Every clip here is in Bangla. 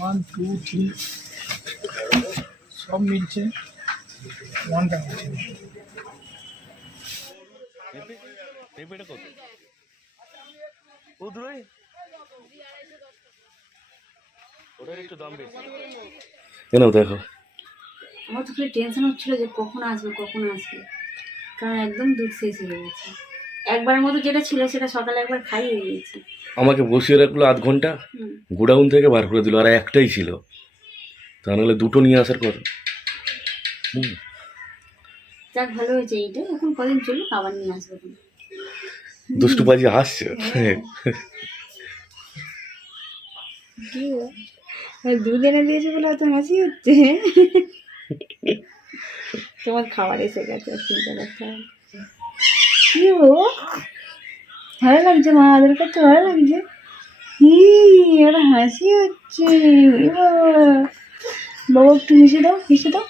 1 2 3 সব মিলছে, 1টা মিলছে না। পেঁপেটা কত? ওই ওটার একটু দাম বেশি। কেন দেখো, আমার তো খুবই টেনশন হচ্ছিল যে কখন আসবে কখন আসবে, কারণ একদম দুধ শেষ হয়ে গেছে। একবারের মতো যেটা ছিল সেটা সকালে একবার খাইয়ে দিয়েছি। আমাকে বসিয়ে রাখলো আধ ঘন্টা, গোডাউন থেকে বার করে দিল, আর একটাই ছিল, তা নাহলে দুটো নিয়ে আসার কথা। যাক ভালো হয়েছে, এইটা এখন কদিন চলুক আবার নিয়ে আসবো। দুষ্টু বাজি হাসছে। দুধ এনে দিয়েছে বলে এত হাসি হচ্ছে। তোমার খাবার এসে গেছে, চিন্তা করতে হবে। কি ও ভালো লাগছে, মা আদর করতে ভালো লাগছে। এর হাসি হচ্ছে। বাবা একটু হেসে দাও, হেসে দাও।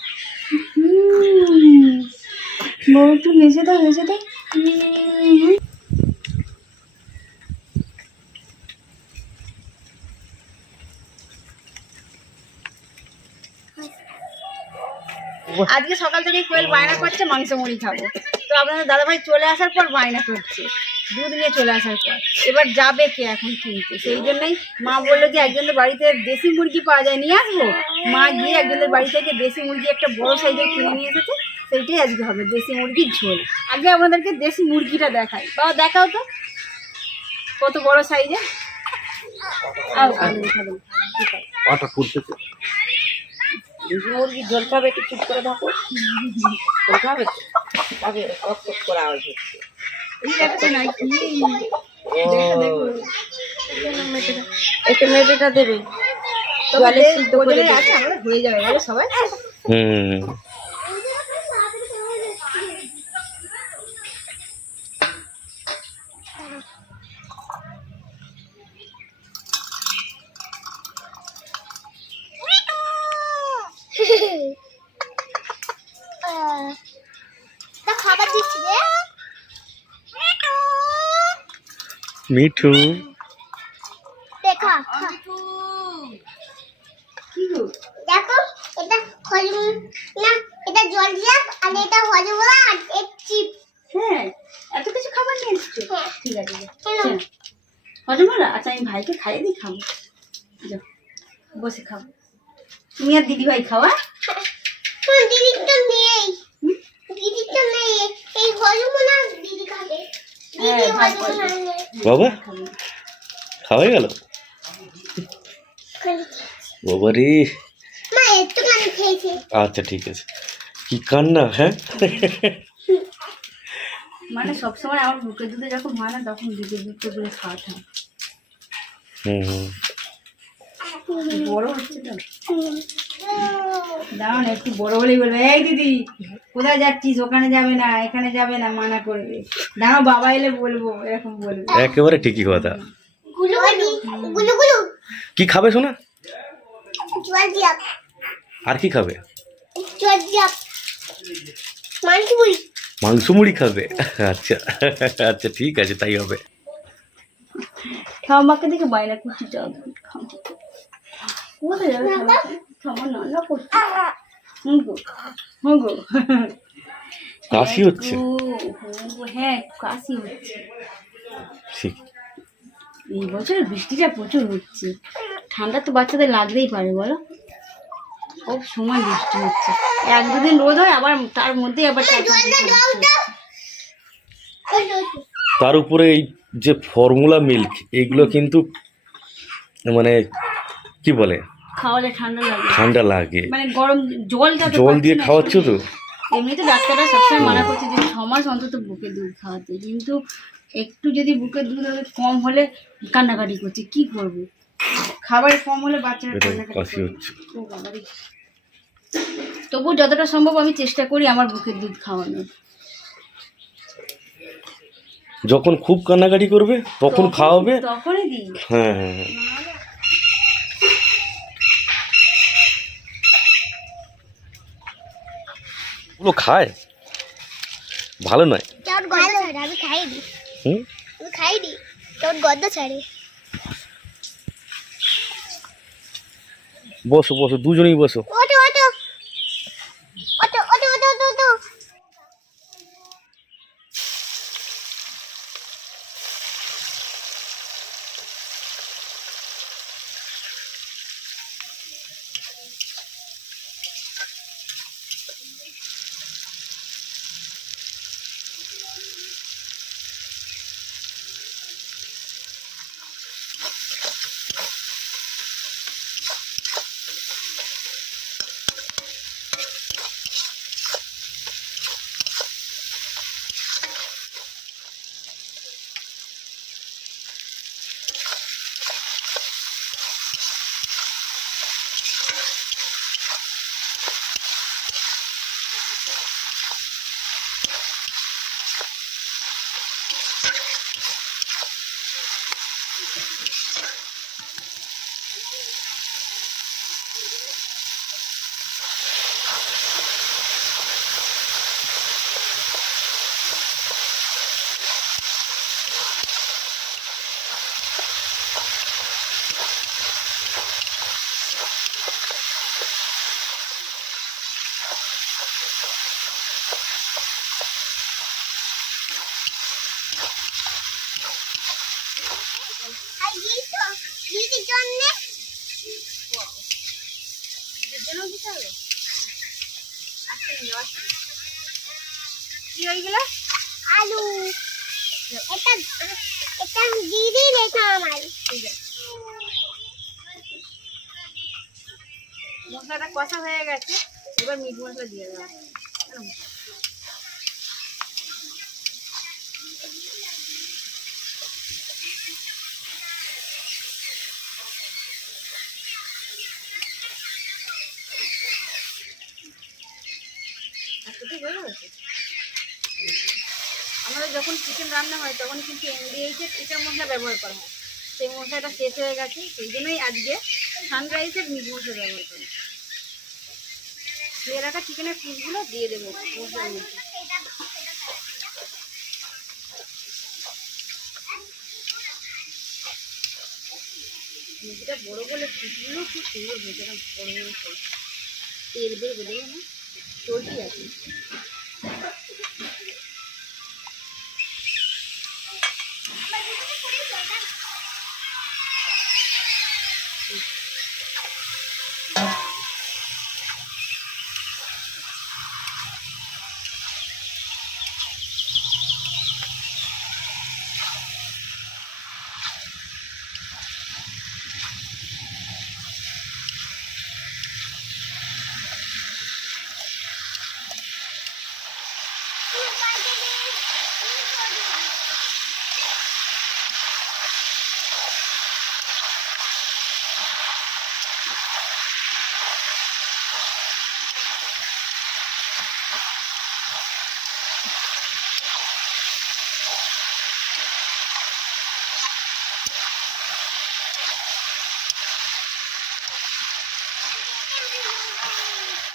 বাবা একটু হেসে দাও, হেসে দাও। আজকে সকাল থেকে কোয়েল বায়না করছে মাংস মুড়ি খাবো, তো আপনাদের দাদাভাই চলে আসার পর বায়না করছে দুধ নিয়ে চলে আসার পর। এবার যাবে কে এখন কিনতে, সেই জন্যই মা বললো যে একজনের বাড়িতে দেশি মুরগি পাওয়া যায়, নিয়ে আসবো। মা গিয়ে একজনের বাড়ি থেকে দেশি মুরগি একটা বড় সাইজের কিনে নিয়ে এসেছে, সেইটাই আজকে হবে দেশি মুরগির ঝোল। আগে আমাদেরকে দেশি মুরগিটা দেখাই, বাবা দেখাও তো কত বড় সাইজের। মুরগির ঝোল খাবে, একটু চুপ করে থাকো, খাবে আগে করা হয়েছে। একটু মেটেটা দেবে, হয়ে যাবে বলো সবাই। খাবার দিচ্ছি রে মিঠু। দেখা কি গো, দেখো এটা হজম না, এটা জল দিয়া আর এটা হজম বলা আর এক চিপ। হ্যাঁ এত কিছু খাবার নিয়ে এসেছো, ঠিক আছে হজম বলা। আচ্ছা আমি ভাইকে খাইয়ে দিই, খাবো যাও বসে খাবো। তুমি আর দিদি ভাই খাওয়া, দিদির তো নেই, দিদির তো নেই, এই হজম না দিদি খাবে। বাবা খাওয়াই গেল বাবা রে। আচ্ছা ঠিক আছে, কি কান্না। হ্যাঁ মানে সবসময় আমার বুকের দুধে যখন হয় না তখন দিদির দুধ করে খাওয়াতে হয়। বড় হচ্ছে তো, দাঁড়ান একটু বড় হলেই বলবে এই দিদি কোথায় যাচ্ছিস, ওখানে যাবে না এখানে যাবে না, মানা করবে। দাঁড়াও বাবা এলে বলবো, এরকম বলবে। একেবারে ঠিকই কথা। কি খাবে শোনা, আর কি খাবে? মাংস মুড়ি খাবে। আচ্ছা আচ্ছা ঠিক আছে, তাই হবে। খাওয়া মাকে দেখে বাইরে করতে যাও, কোথায় যাবে খাওয়া না করতে। কাশি হচ্ছে? হ্যাঁ কাশি হচ্ছে। এই বছর বৃষ্টিটা প্রচুর হচ্ছে, ঠান্ডা তো বাচ্চাদের লাগতেই পারে বলো, সব সময় বৃষ্টি হচ্ছে। এক দুদিন রোদ হয়, আবার তার মধ্যে আবার তার উপরে এই যে ফর্মুলা মিল্ক, এগুলো কিন্তু মানে কি বলে, খাওয়ালে ঠান্ডা লাগে, ঠান্ডা লাগে, মানে গরম জল দিয়ে খাওয়াচ্ছ তো। এমনিতে ডাক্তাররা সবসময় মানা করছে যে 6 মাস অন্তত বুকে দুধ খাওয়াতে, কিন্তু একটু যদি বুকের দুধ কম হলে কান্নাকাটি করছে, কি করবে, খাবার কম হলে বাচ্চারা কান্নাকাটি করছে। তবু যতটা সম্ভব আমি চেষ্টা করি আমার বুকের দুধ খাওয়ানোর। যখন খুব কান্নাকাটি করবে তখন খাওয়াবে, তখনই দিই। হ্যাঁ হ্যাঁ ওগুলো খায়, ভালো নয়। আমি খাই দি, আমি খাই দি, তোর গদ্দা ছাড়ে। বসো বসো, দুজনেই বসো। ওটো ওটো ওটো ওটো ওটো ওটো ওটো আর দিছো দিদির জন্য এর জন্যও দিতে হবে। কি ওইগুলো? আলু এটা এটা দিদি লেখা আমার ঠিক আছে, মশলাটা কষা হয়ে গেছে, এবার মিট মশলা দিয়ে দেওয়া। আমাদের যখন চিকেন রান্না হয় তখন কিন্তু এমডিএইচের চিকেন মশলা ব্যবহার করা হয়, সেই মশলাটা শেষ হয়ে গেছে, সেই জন্যই আজকে সানরাইজের মিট মশলা ব্যবহার করি। ধুয়ে রাখা চিকেনের পিসগুলো দিয়ে দেবো মশলার মধ্যে। মুরগিটা বড় বলে পিসগুলো খুব সুন্দর হয়েছে, এরকম বড় বড় সাইজ। তেল বের বেরোবে না, চর্বি আছে।